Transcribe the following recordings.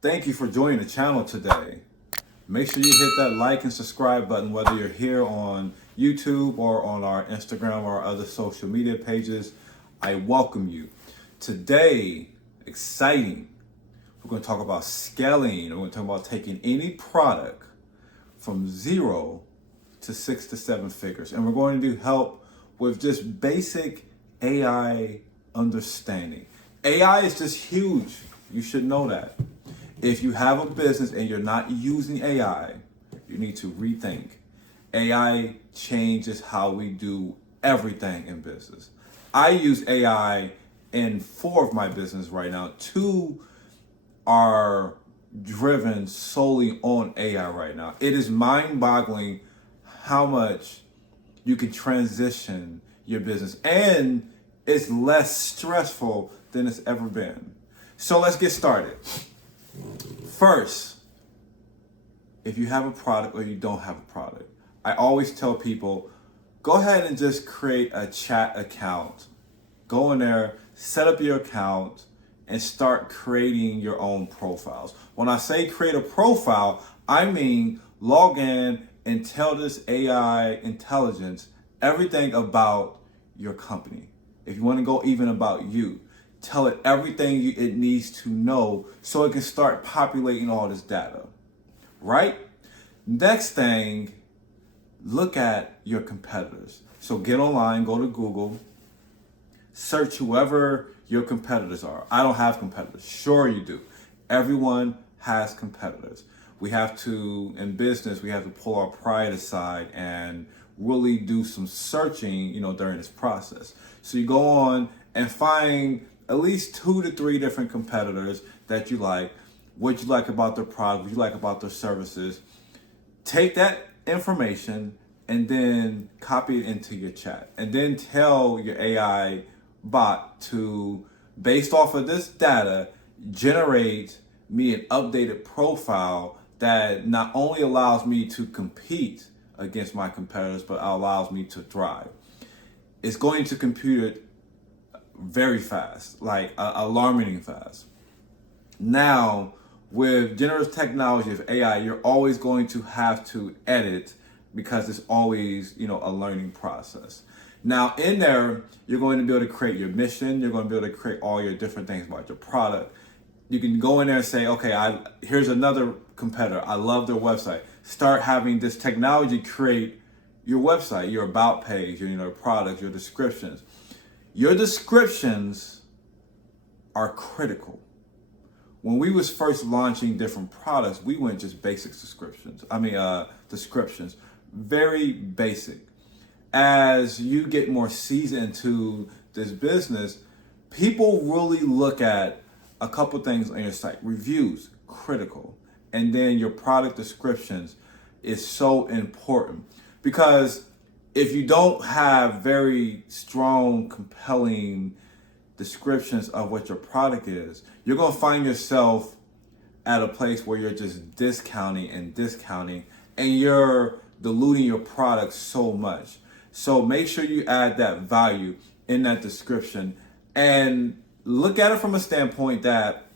Thank you for joining the channel today. Make sure you hit that like and subscribe button, whether you're here on YouTube or on our Instagram or other social media pages. I welcome you. Today, exciting, we're going to talk about scaling. We're going to talk about taking any product from 0 to 6 to 7 figures. And we're going to help with just basic AI understanding. AI is just huge. You should know that. If you have a business and you're not using AI, you need to rethink. AI changes how we do everything in business. I use AI in 4 of my business right now. 2 are driven solely on AI right now. It is mind-boggling how much you can transition your business, and it's less stressful than it's ever been. So let's get started. First, if you have a product or you don't have a product, I always tell people, go ahead and just create a chat account. Go in there, set up your account, and start creating your own profiles. When I say create a profile, I mean log in and tell this AI intelligence everything about your company. If you want to go even about you, tell it everything it needs to know so it can start populating all this data, right? Next thing, look at your competitors. So get online, go to Google, search whoever your competitors are. I don't have competitors. Sure you do. Everyone has competitors. We have to, in business, we have to pull our pride aside and really do some searching, during this process. So you go on and find at least 2 to 3 different competitors that you like, what you like about their product, what you like about their services. Take that information and then copy it into your chat. And then tell your AI bot to, based off of this data, generate me an updated profile that not only allows me to compete against my competitors, but allows me to thrive. It's going to compute it very fast, like alarmingly fast. Now, with generative technology of AI, you're always going to have to edit because it's always, a learning process. Now, in there, you're going to be able to create your mission. You're going to be able to create all your different things about your product. You can go in there and say, okay, here's another competitor. I love their website. Start having this technology create your website, your about page, your products, your descriptions. Your descriptions are critical. When we was first launching different products, we went just basic descriptions. Descriptions, very basic. As you get more seasoned into this business, people really look at a couple things on your site. Reviews, critical. And then your product descriptions is so important because if you don't have very strong, compelling descriptions of what your product is, you're going to find yourself at a place where you're just discounting, and you're diluting your product so much. So make sure you add that value in that description and look at it from a standpoint that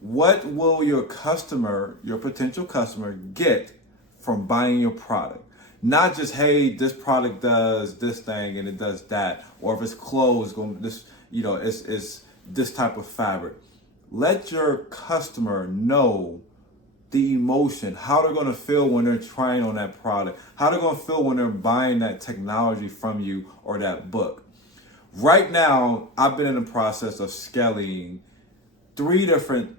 what will your potential customer get from buying your product? Not just, hey, this product does this thing and it does that, or if it's clothes, it's this type of fabric. Let your customer know the emotion, how they're going to feel when they're trying on that product, how they're going to feel when they're buying that technology from you or that book. Right now, I've been in the process of scaling 3 different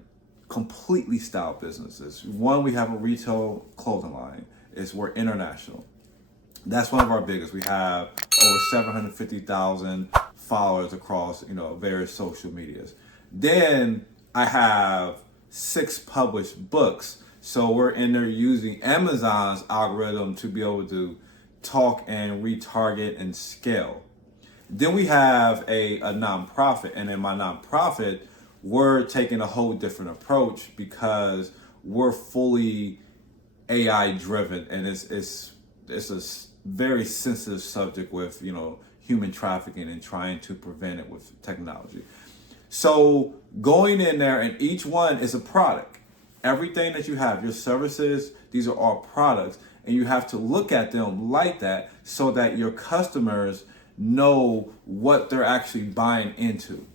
completely styled businesses. One, we have a retail clothing line. We're international. That's one of our biggest. We have over 750,000 followers across, various social medias. Then I have 6 published books. So we're in there using Amazon's algorithm to be able to talk and retarget and scale. Then we have a nonprofit, and in my nonprofit, we're taking a whole different approach because we're fully AI driven, and it's a very sensitive subject with human trafficking and trying to prevent it with technology. So going in there, and each one is a product. Everything that you have, your services, these are all products, and you have to look at them like that so that your customers know what they're actually buying into.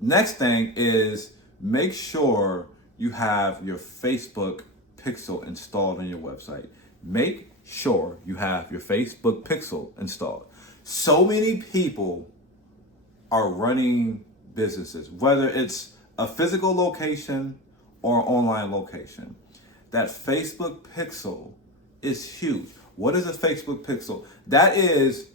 Next thing is make sure you have your Facebook pixel installed on your website. Make sure you have your Facebook pixel installed. So many people are running businesses, whether it's a physical location or online location. That Facebook pixel is huge. What is a Facebook pixel? That is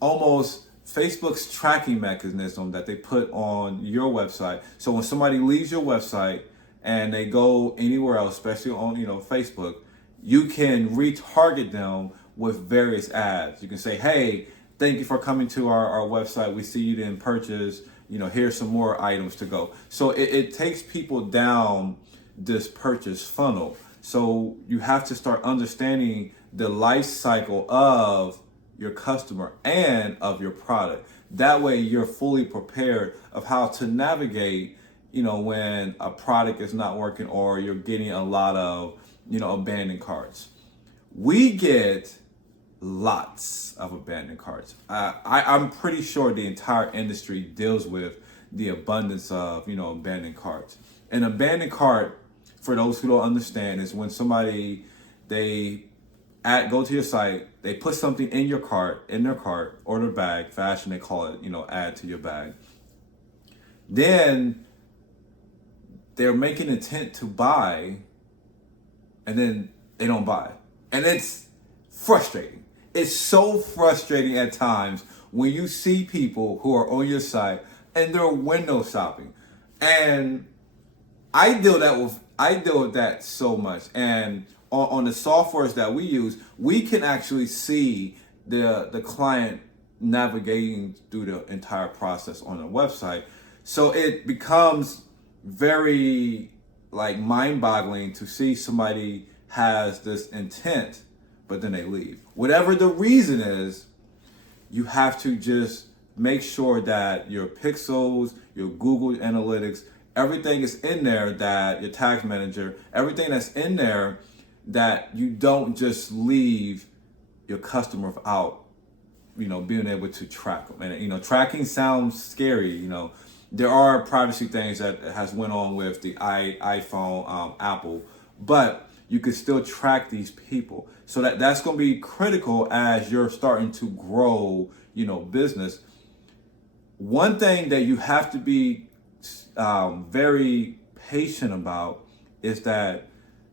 almost Facebook's tracking mechanism that they put on your website. So when somebody leaves your website and they go anywhere else, especially on Facebook, you can retarget them with various ads. You can say, hey, thank you for coming to our website. We see you didn't purchase. Here's some more items to go. So it takes people down this purchase funnel. So you have to start understanding the life cycle of your customer and of your product. That way you're fully prepared of how to navigate, when a product is not working or you're getting a lot of, abandoned carts. We get lots of abandoned carts. I'm pretty sure the entire industry deals with the abundance of, abandoned carts. An abandoned cart, for those who don't understand, is when somebody, go to your site, they put something in their cart or their bag, fashion they call it, add to your bag. Then they're making intent to buy, and then they don't buy. And it's frustrating. It's so frustrating at times when you see people who are on your site and they're window shopping. And I deal with that so much. And on the softwares that we use, we can actually see the client navigating through the entire process on the website. So it becomes very mind-boggling to see somebody has this intent, but then they leave. Whatever the reason is, you have to just make sure that your pixels, your Google Analytics, everything is in there, that your tax manager, everything that's in there, that you don't just leave your customer out, being able to track them. And, tracking sounds scary. There are privacy things that has went on with the iPhone, Apple, but you can still track these people. So that's going to be critical as you're starting to grow, business. One thing that you have to be very patient about is that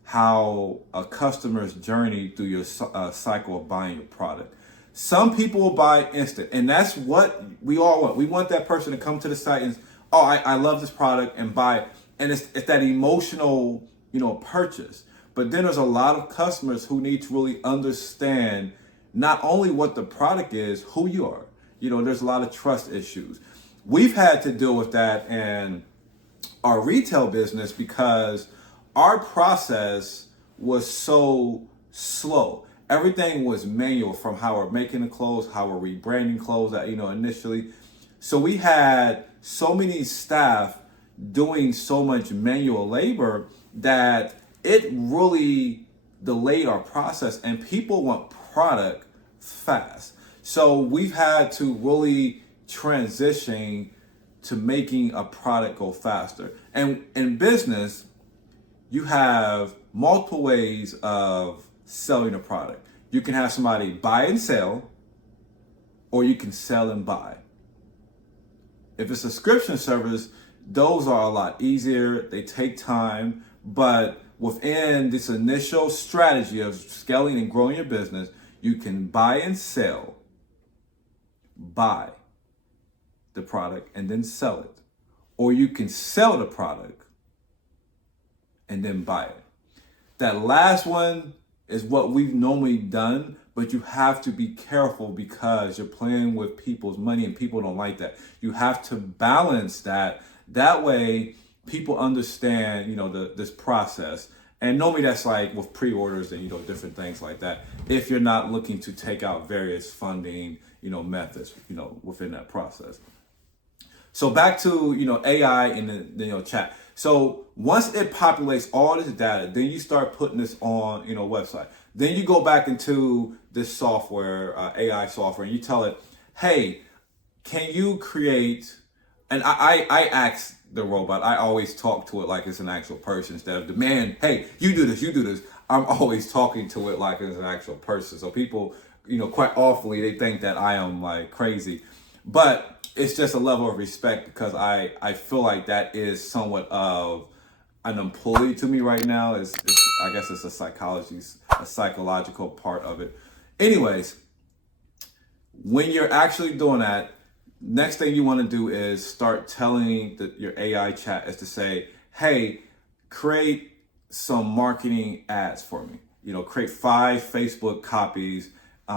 how a customer's journey through your cycle of buying your product. Some people will buy instant, and that's what we all want. We want that person to come to the site and, I love this product, and buy it. And it's that emotional, purchase. But then there's a lot of customers who need to really understand not only what the product is, who you are. There's a lot of trust issues. We've had to deal with that in our retail business because our process was so slow. Everything was manual, from how we're making the clothes, how we're rebranding clothes, initially. So we had so many staff doing so much manual labor that it really delayed our process, and people want product fast. So we've had to really transition to making a product go faster. And in business, you have multiple ways of selling a product. You can have somebody buy and sell, or you can sell and buy. If it's a subscription service, those are a lot easier. They take time, but within this initial strategy of scaling and growing your business, you can buy and sell, buy the product and then sell it. Or you can sell the product and then buy it. That last one is what we've normally done, but you have to be careful because you're playing with people's money and people don't like that. You have to balance that. That way people understand, this process. And normally that's like with pre-orders and, different things like that. If you're not looking to take out various funding, methods, within that process. So back to, AI and the chat. So once it populates all this data, then you start putting this on, website. Then you go back into this software, AI software, and you tell it, hey, can you create, and I ask the robot, I always talk to it like it's an actual person instead of demand, hey, you do this. I'm always talking to it like it's an actual person. So people, quite awfully, they think that I am like crazy. But it's just a level of respect because I feel like that is somewhat of an employee to me right now. I guess it's a psychological part of it. Anyways, when you're actually doing that, next thing you want to do is start telling your AI chat is to say, hey, create some marketing ads for me. Create 5 Facebook copies.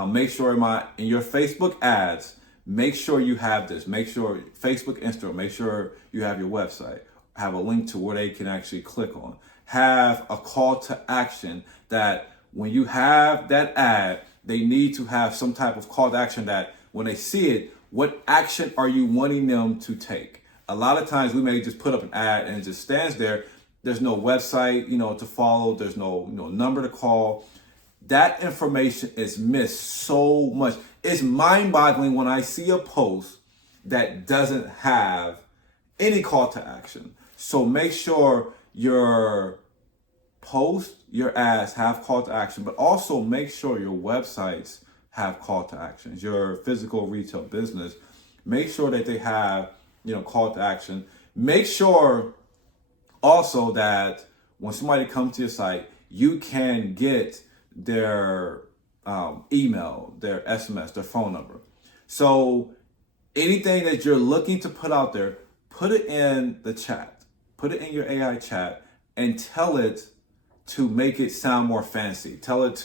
Make sure in your Facebook ads, make sure you have this. Make sure Facebook, Instagram, make sure you have your website. Have a link to where they can actually click on. Have a call to action that when you have that ad, they need to have some type of call to action that when they see it, what action are you wanting them to take? A lot of times we may just put up an ad and it just stands there. There's no website, to follow. There's no, number to call. That information is missed so much. It's mind-boggling when I see a post that doesn't have any call to action. So make sure your post, your ads have call to action, but also make sure your websites have call to actions. Your physical retail business, make sure that they have, call to action. Make sure also that when somebody comes to your site, you can get their email, their SMS, their phone number. So anything that you're looking to put out there, put it in the chat. Put it in your AI chat and tell it to make it sound more fancy. Tell it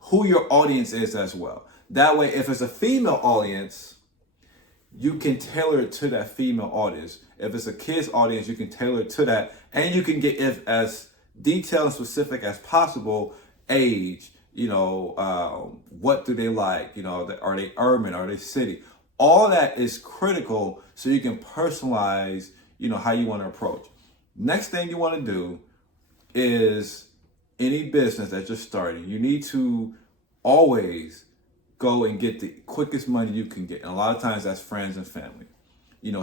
who your audience is as well. That way, if it's a female audience, you can tailor it to that female audience. If it's a kid's audience, you can tailor it to that. And you can get as detailed and specific as possible, age, what do they like? Are they urban? Are they city? All that is critical so you can personalize, how you want to approach. Next thing you want to do is any business that you're starting, you need to always go and get the quickest money you can get. And a lot of times that's friends and family.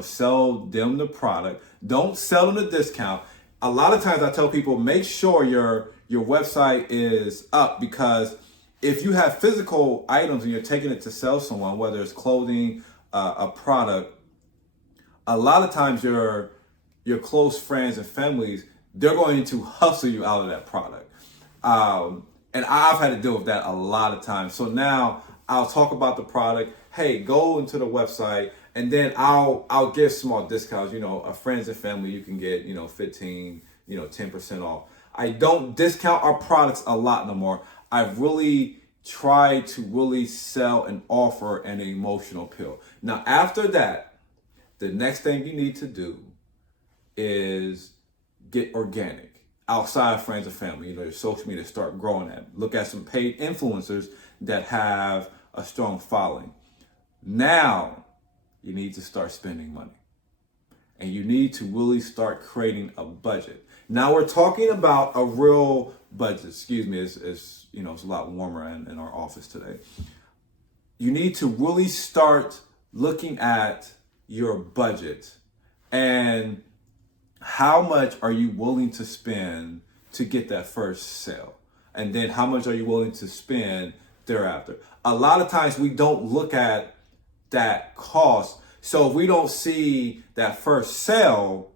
Sell them the product. Don't sell them the discount. A lot of times I tell people, make sure your website is up, because if you have physical items and you're taking it to sell someone, whether it's clothing, a product, a lot of times your close friends and families, they're going to hustle you out of that product. And I've had to deal with that a lot of times. So now I'll talk about the product. Hey, go into the website, and then I'll give small discounts. Friends and family, you can get 15, 10% off. I don't discount our products a lot no more. I've really tried to really sell and offer an emotional appeal. Now, after that, the next thing you need to do is get organic outside of friends and family. Your social media, start growing that. Look at some paid influencers that have a strong following. Now you need to start spending money, and you need to really start creating a budget. Now we're talking about a real budget. Excuse me, it's a lot warmer in our office today. You need to really start looking at your budget and how much are you willing to spend to get that first sale? And then how much are you willing to spend thereafter? A lot of times we don't look at that cost. So if we don't see that first sale,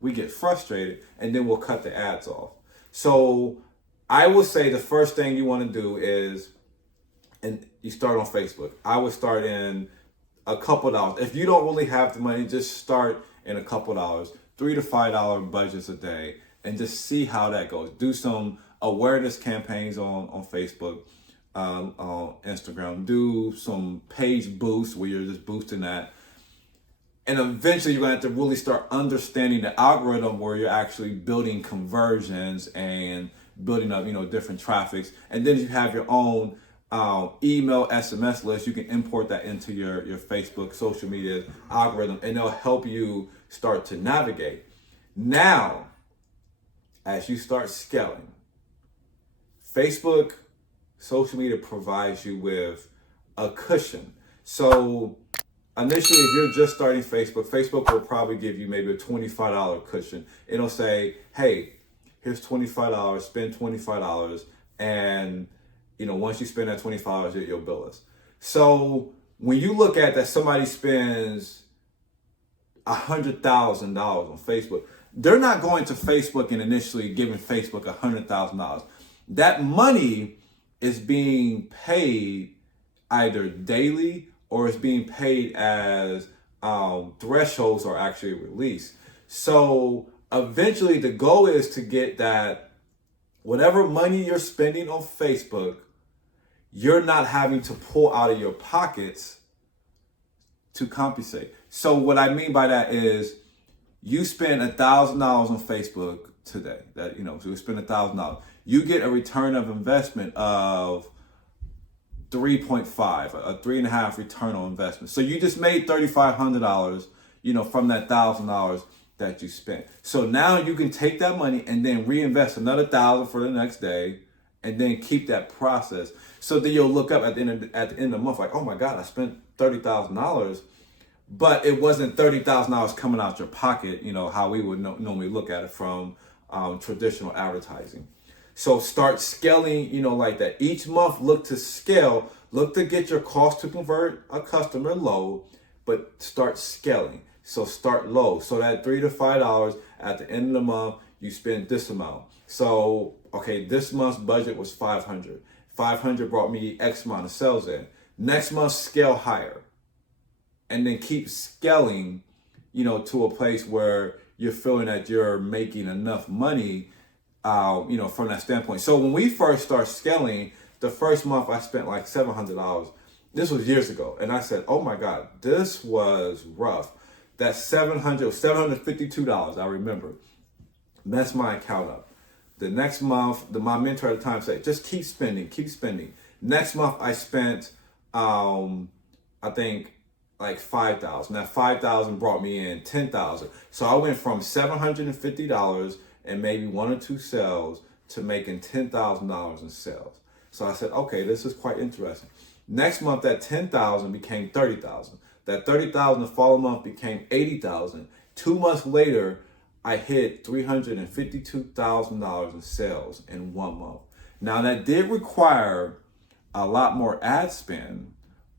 we get frustrated and then we'll cut the ads off. So I would say the first thing you want to do is, and you start on Facebook. I would start in a couple dollars. If you don't really have the money, just start in a couple dollars. $3 to $5 budgets a day, and just see how that goes. Do some awareness campaigns on Facebook, on Instagram. Do some page boosts where you're just boosting that. And eventually you're going to have to really start understanding the algorithm where you're actually building conversions and building up, different traffics. And then you have your own email, SMS list. You can import that into your Facebook social media algorithm, and it'll help you start to navigate. Now, as you start scaling, Facebook social media provides you with a cushion. So initially, if you're just starting Facebook will probably give you maybe a $25 cushion. It'll say, hey, here's $25, spend $25, and once you spend that $25, you'll bill us. So when you look at that, somebody spends $100,000 on Facebook, they're not going to Facebook and initially giving Facebook $100,000. That money is being paid either daily or is being paid as thresholds are actually released. So eventually the goal is to get that whatever money you're spending on Facebook, you're not having to pull out of your pockets to compensate. So what I mean by that is you spend $1,000 on Facebook today, so you spend $1,000. You get a return of investment of 3.5, a 3.5 return on investment. So you just made $3,500, from that $1,000 that you spent. So now you can take that money and then reinvest another $1,000 for the next day, and then keep that process. So then you'll look up at the end of the month like, oh my God, I spent $30,000, but it wasn't $30,000 coming out your pocket. How we would normally look at it from traditional advertising. So start scaling, like that. Each month, look to scale, look to get your cost to convert a customer low, but start scaling. So start low. So that $3 to $5 at the end of the month, you spend this amount. So, okay, this month's budget was 500. 500 brought me X amount of sales in. Next month, scale higher. And then keep scaling, to a place where you're feeling that you're making enough money from that standpoint. So when we first started scaling, the first month I spent like $700. This was years ago. And I said, oh my God, this was rough. That $752, I remember, messed my account up. The next month, my mentor at the time said, just keep spending. Next month I spent, I think like $5,000. That $5,000 brought me in $10,000. So I went from $750 and maybe one or two sales to making $10,000 in sales. So I said, okay, this is quite interesting. Next month, that $10,000 became $30,000. That $30,000 the following month became $80,000. 2 months later, I hit $352,000 in sales in 1 month. Now that did require a lot more ad spend,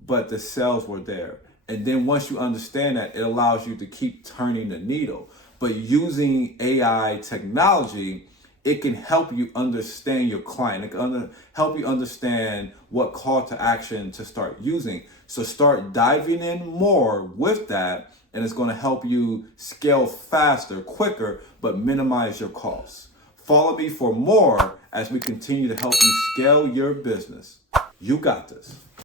but the sales were there. And then once you understand that, it allows you to keep turning the needle. But using AI technology, it can help you understand your client. It can help you understand what call to action to start using. So start diving in more with that, and it's going to help you scale faster, quicker, but minimize your costs. Follow me for more as we continue to help you scale your business. You got this.